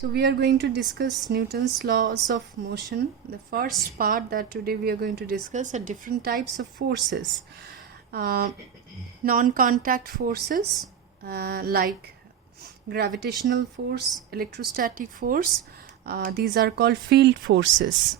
So we are going to discuss Newton's laws of motion. The first part that today we are going to discuss are different types of forces. Non-contact forces like gravitational force, electrostatic force, these are called field forces.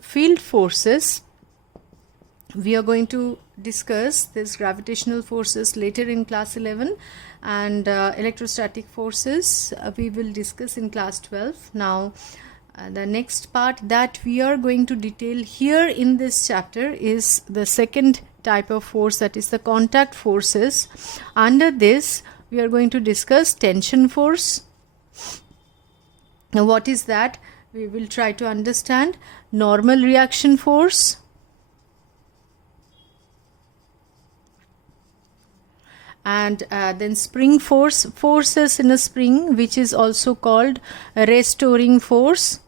Field forces, we are going to discuss this gravitational forces later in class 11, and electrostatic forces we will discuss in class 12. Now the next part that we are going to detail here in this chapter is the second type of force, that is the contact forces. Under this we are going to discuss tension force. Now what is that? We will try to understand. Normal reaction force, and then spring force, forces in a spring, which is also called a restoring force,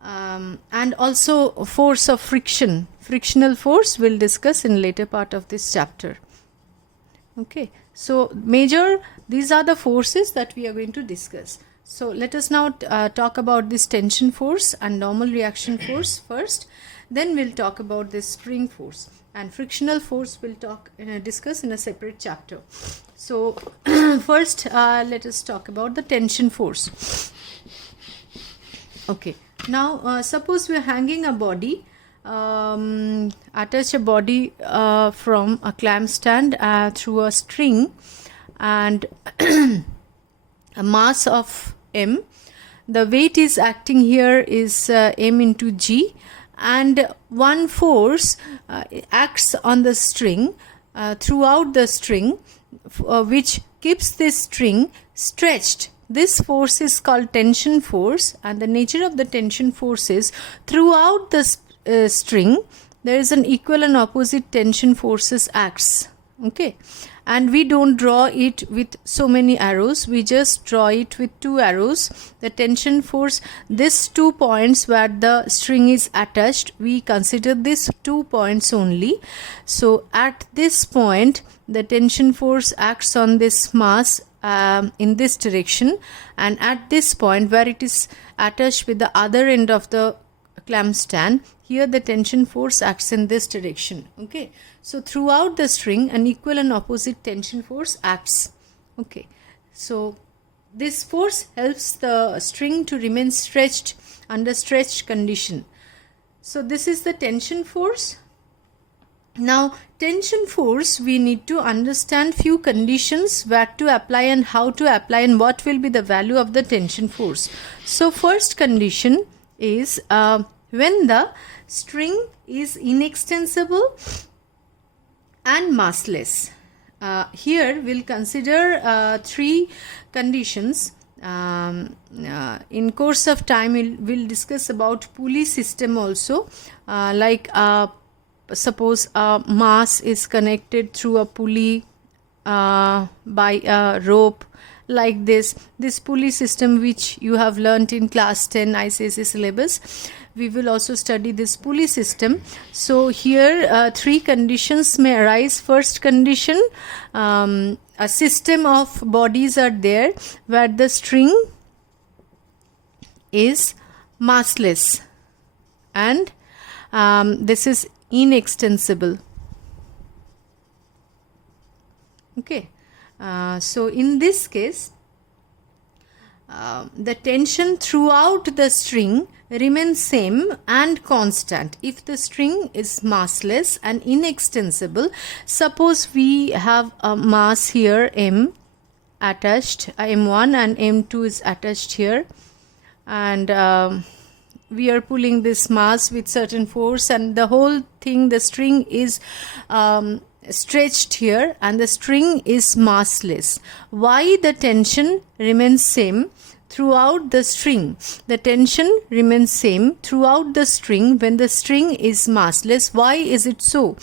and also force of friction, frictional force, we'll discuss in later part of this chapter. Okay, so these are the forces that we are going to discuss. So let us now talk about this tension force and normal reaction force first, then we'll talk about this spring force, and frictional force we'll discuss in a separate chapter. So first let us talk about the tension force. Okay, now suppose we are hanging a body, attach a body from a clamp stand through a string, and a mass of m. The weight is acting here is m into g, and one force acts on the string throughout the string, which keeps this string stretched. This force is called tension force, and the nature of the tension force is throughout the string there is an equal and opposite tension forces acts. Okay, and we don't draw it with so many arrows, we just draw it with 2 arrows. The tension force, these 2 points where the string is attached, we consider these 2 points only. So at this point the tension force acts on this mass in this direction, and at this point where it is attached with the other end of the clamp stand, here the tension force acts in this direction. Okay, so throughout the string an equal and opposite tension force acts. Okay, so this force helps the string to remain stretched under stretched condition. So this is the tension force. Now tension force, we need to understand few conditions where to apply and how to apply and what will be the value of the tension force. So first condition is when the string is inextensible and massless. Here we'll consider 3 conditions. In course of time we'll discuss about pulley system also, like suppose a mass is connected through a pulley by a rope, like this pulley system which you have learnt in class 10 ICSE syllabus. We will also study this pulley system. So here 3 conditions may arise. First condition, a system of bodies are there where the string is massless and this is inextensible. Okay, so in this case the tension throughout the string remains same and constant if the string is massless and inextensible. Suppose we have a mass here m attached, m1 and m2 is attached here, and we are pulling this mass with certain force, and the whole thing, the string is stretched here and the string is massless. Why the tension remains same throughout the string? The tension remains same throughout the string when the string is massless. Why is it so?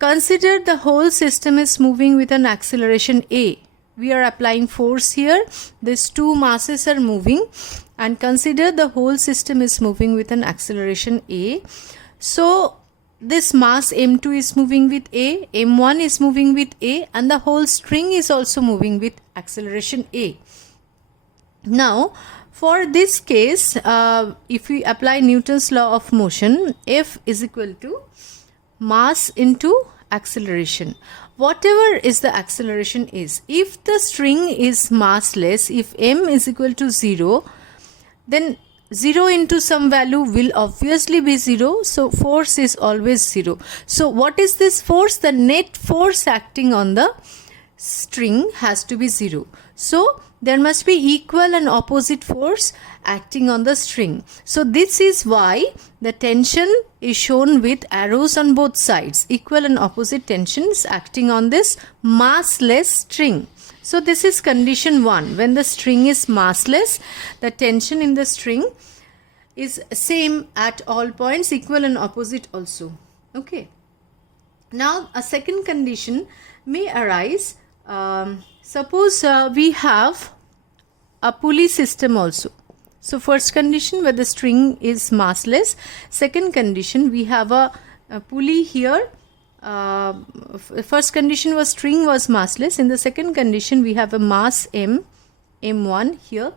Consider the whole system is moving with an acceleration a. We are applying force here. These 2 masses are moving, and consider the whole system is moving with an acceleration a. So this mass M2 is moving with A, M1 is moving with A, and the whole string is also moving with acceleration A. Now, for this case, if we apply Newton's law of motion, F is equal to mass into acceleration. Whatever is the acceleration is, if the string is massless, if m is equal to 0, then 0 into some value will obviously be 0, so force is always 0. So what is this force? The net force acting on the string has to be 0. So there must be equal and opposite force acting on the string. So this is why the tension is shown with arrows on both sides. Equal and opposite tensions acting on this massless string. So this is condition 1. When the string is massless, the tension in the string is same at all points, equal and opposite also. Okay. Now a second condition may arise. Suppose we have a pulley system also. So first condition, where the string is massless. Second condition, we have a pulley here. First condition was string was massless. In the second condition, we have a mass M1 here,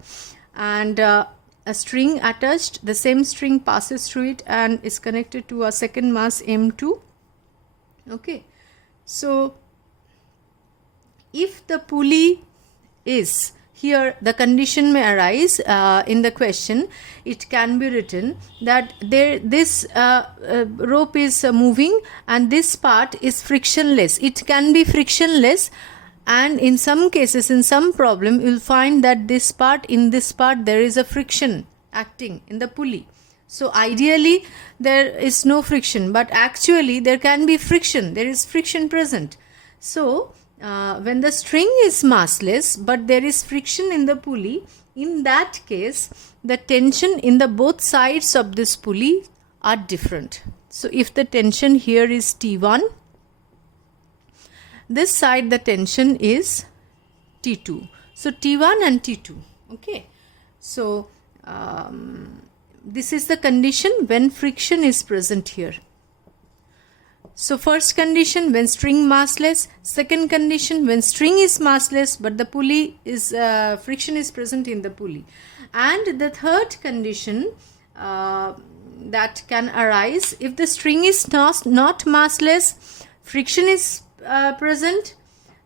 and a string attached. The same string passes through it and is connected to a second mass M2. Okay. So if the pulley is here, the condition may arise in the question. It can be written that this rope is moving and this part is frictionless. It can be frictionless, and in some cases, in some problem, you will find that in this part there is a friction acting in the pulley. So ideally there is no friction, but actually there can be friction. There is friction present. So when the string is massless but there is friction in the pulley, in that case the tension in the both sides of this pulley are different. So if the tension here is T1, this side the tension is T2. So T1 and T2. Okay. So this is the condition when friction is present here. So first condition, when string massless. Second condition, when string is massless but the pulley is friction is present in the pulley. And the third condition that can arise, if the string is not massless, friction is present,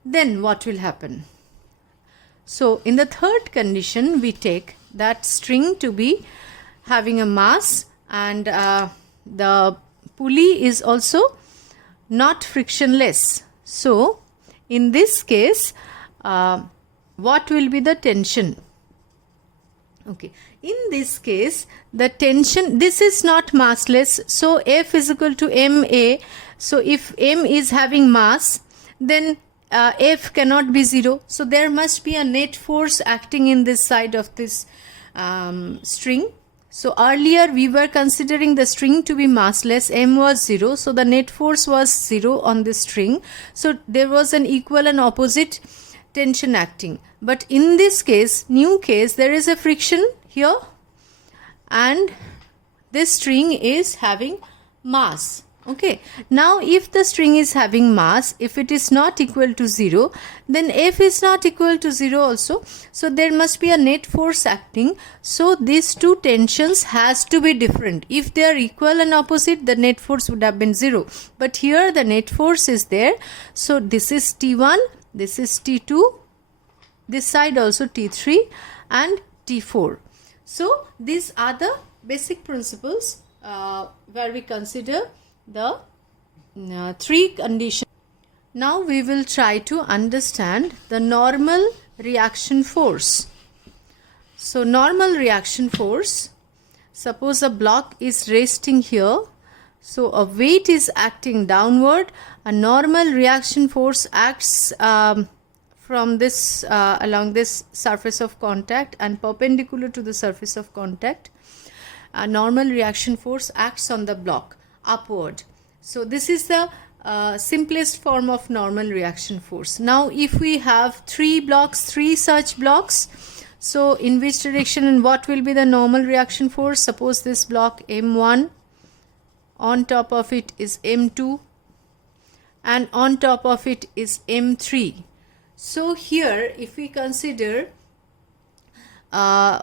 then what will happen? So in the third condition, we take that string to be having a mass, and the pulley is also not frictionless. So in this case, what will be the tension? Okay, in this case the tension, this is not massless, so F is equal to ma. So if m is having mass, then F cannot be 0, so there must be a net force acting in this side of this string. So earlier we were considering the string to be massless, m was 0, so the net force was 0 on this string. So there was an equal and opposite tension acting. But in this case, new case, there is a friction here and this string is having mass. Okay. Now if the string is having mass, if it is not equal to 0, then F is not equal to 0 also. So there must be a net force acting. So these two tensions has to be different. If they are equal and opposite, the net force would have been 0. But here the net force is there. So this is T1, this is T2, this side also T3 and T4. So these are the basic principles where we consider the three conditions. Now we will try to understand the normal reaction force. So normal reaction force, suppose a block is resting here, so a weight is acting downward, a normal reaction force acts from this along this surface of contact and perpendicular to the surface of contact. A normal reaction force acts on the block upward. So this is the simplest form of normal reaction force. Now if we have three such blocks, so in which direction and what will be the normal reaction force? Suppose this block M1 on top of it is M2, and on top of it is M3. So here if we consider,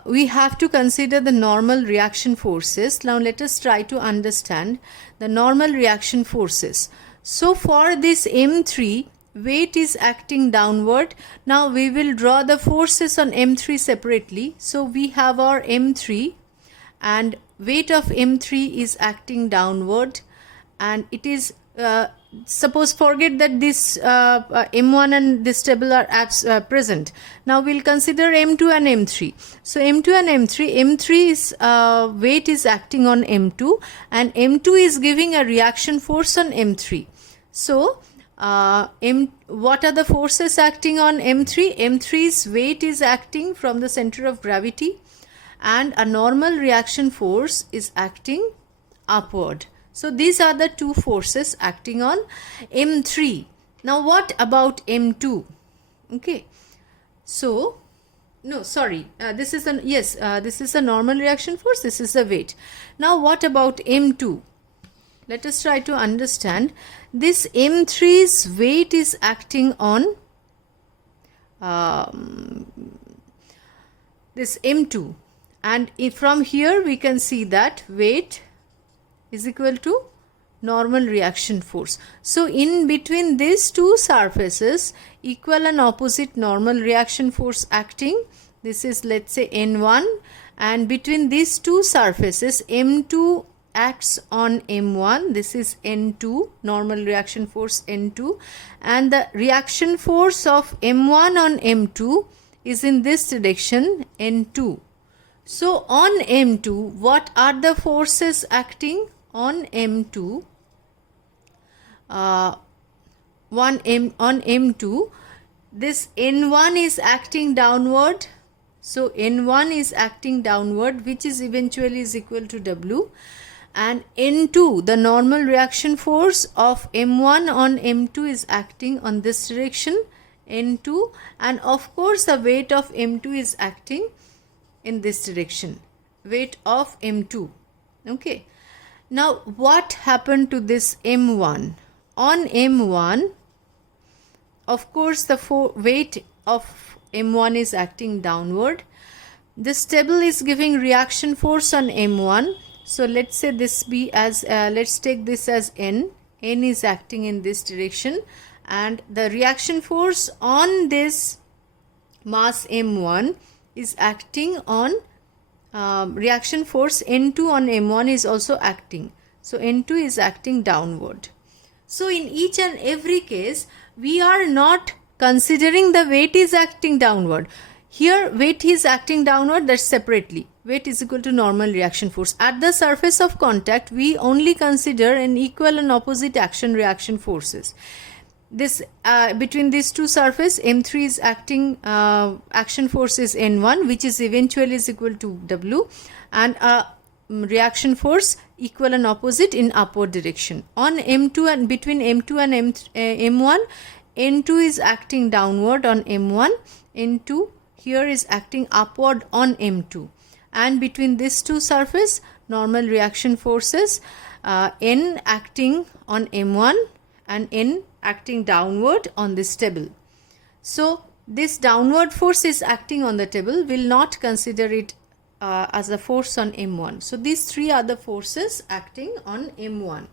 we have to consider the normal reaction forces. Now let us try to understand the normal reaction forces. So for this M3, weight is acting downward. Now we will draw the forces on M3 separately. So we have our M3, and weight of M3 is acting downward, and it is suppose forget that this M1 and this table are present. Now we'll consider M2 and M3. So M2 and M3 is weight is acting on M2, and M2 is giving a reaction force on M3. So what are the forces acting on M3? M3's weight is acting from the center of gravity, and a normal reaction force is acting upward. So these are the two forces acting on M3. Now what about M2? Okay, so no, sorry, this is a normal reaction force, this is the weight. Now what about M2? Let us try to understand. This M3's weight is acting on this M2, and from here we can see that weight is equal to normal reaction force. So in between these two surfaces, equal and opposite normal reaction force acting. This is, let's say, N1, and between these two surfaces, M2 acts on M1. This is N2, normal reaction force N2, and the reaction force of M1 on M2 is in this direction, N2. So on M2, what are the forces acting on M2? On M2, this N1 is acting downward. So N1 is acting downward, which is eventually is equal to W. And N2, the normal reaction force of M1 on M2 is acting on this direction, N2. And of course, the weight of M2 is acting in this direction, weight of M2. Okay. Now, what happened to this M1? On M1, of course, the weight of M1 is acting downward. This table is giving reaction force on M1. So let's say this be as, let's take this as N. N is acting in this direction, and the reaction force on this mass M1 is acting on reaction force N2 on M1 is also acting. So N2 is acting downward. So in each and every case, we are not considering the weight is acting downward. Here weight is acting downward, that's separately. Weight is equal to normal reaction force. At the surface of contact, we only consider an equal and opposite action reaction forces. This between these two surfaces, M3 is acting action force is N1, which is eventually is equal to W, and reaction force equal and opposite in upward direction. On M2 and between M2 and M1, N2 is acting downward on M1, N2 here is acting upward on M2, and between these two surfaces, normal reaction forces, N acting on M1 and N acting downward on this table. So this downward force is acting on the table, will not consider it as a force on M1. So these three are the forces acting on M1.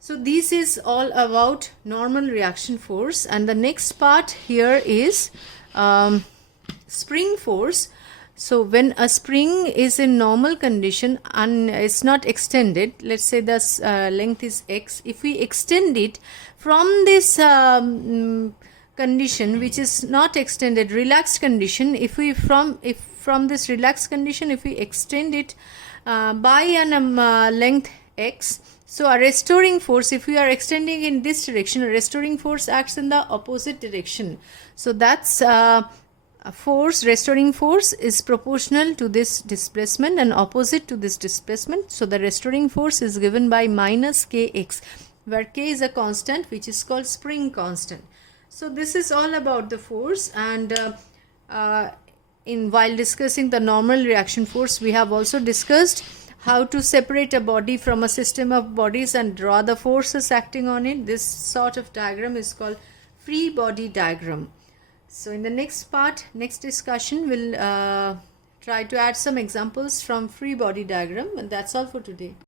So this is all about normal reaction force, and the next part here is spring force. So when a spring is in normal condition and it's not extended, let's say this length is x, if we extend it from this condition which is not extended, relaxed condition, if from this relaxed condition, if we extend it by an length x, so a restoring force, if we are extending in this direction, a restoring force acts in the opposite direction. So that's force, restoring force is proportional to this displacement and opposite to this displacement. So the restoring force is given by minus kx, where k is a constant which is called spring constant. So this is all about the force, and while discussing the normal reaction force, we have also discussed how to separate a body from a system of bodies and draw the forces acting on it. This sort of diagram is called free body diagram. So in the next part, next discussion, we'll try to add some examples from free body diagram, and that's all for today.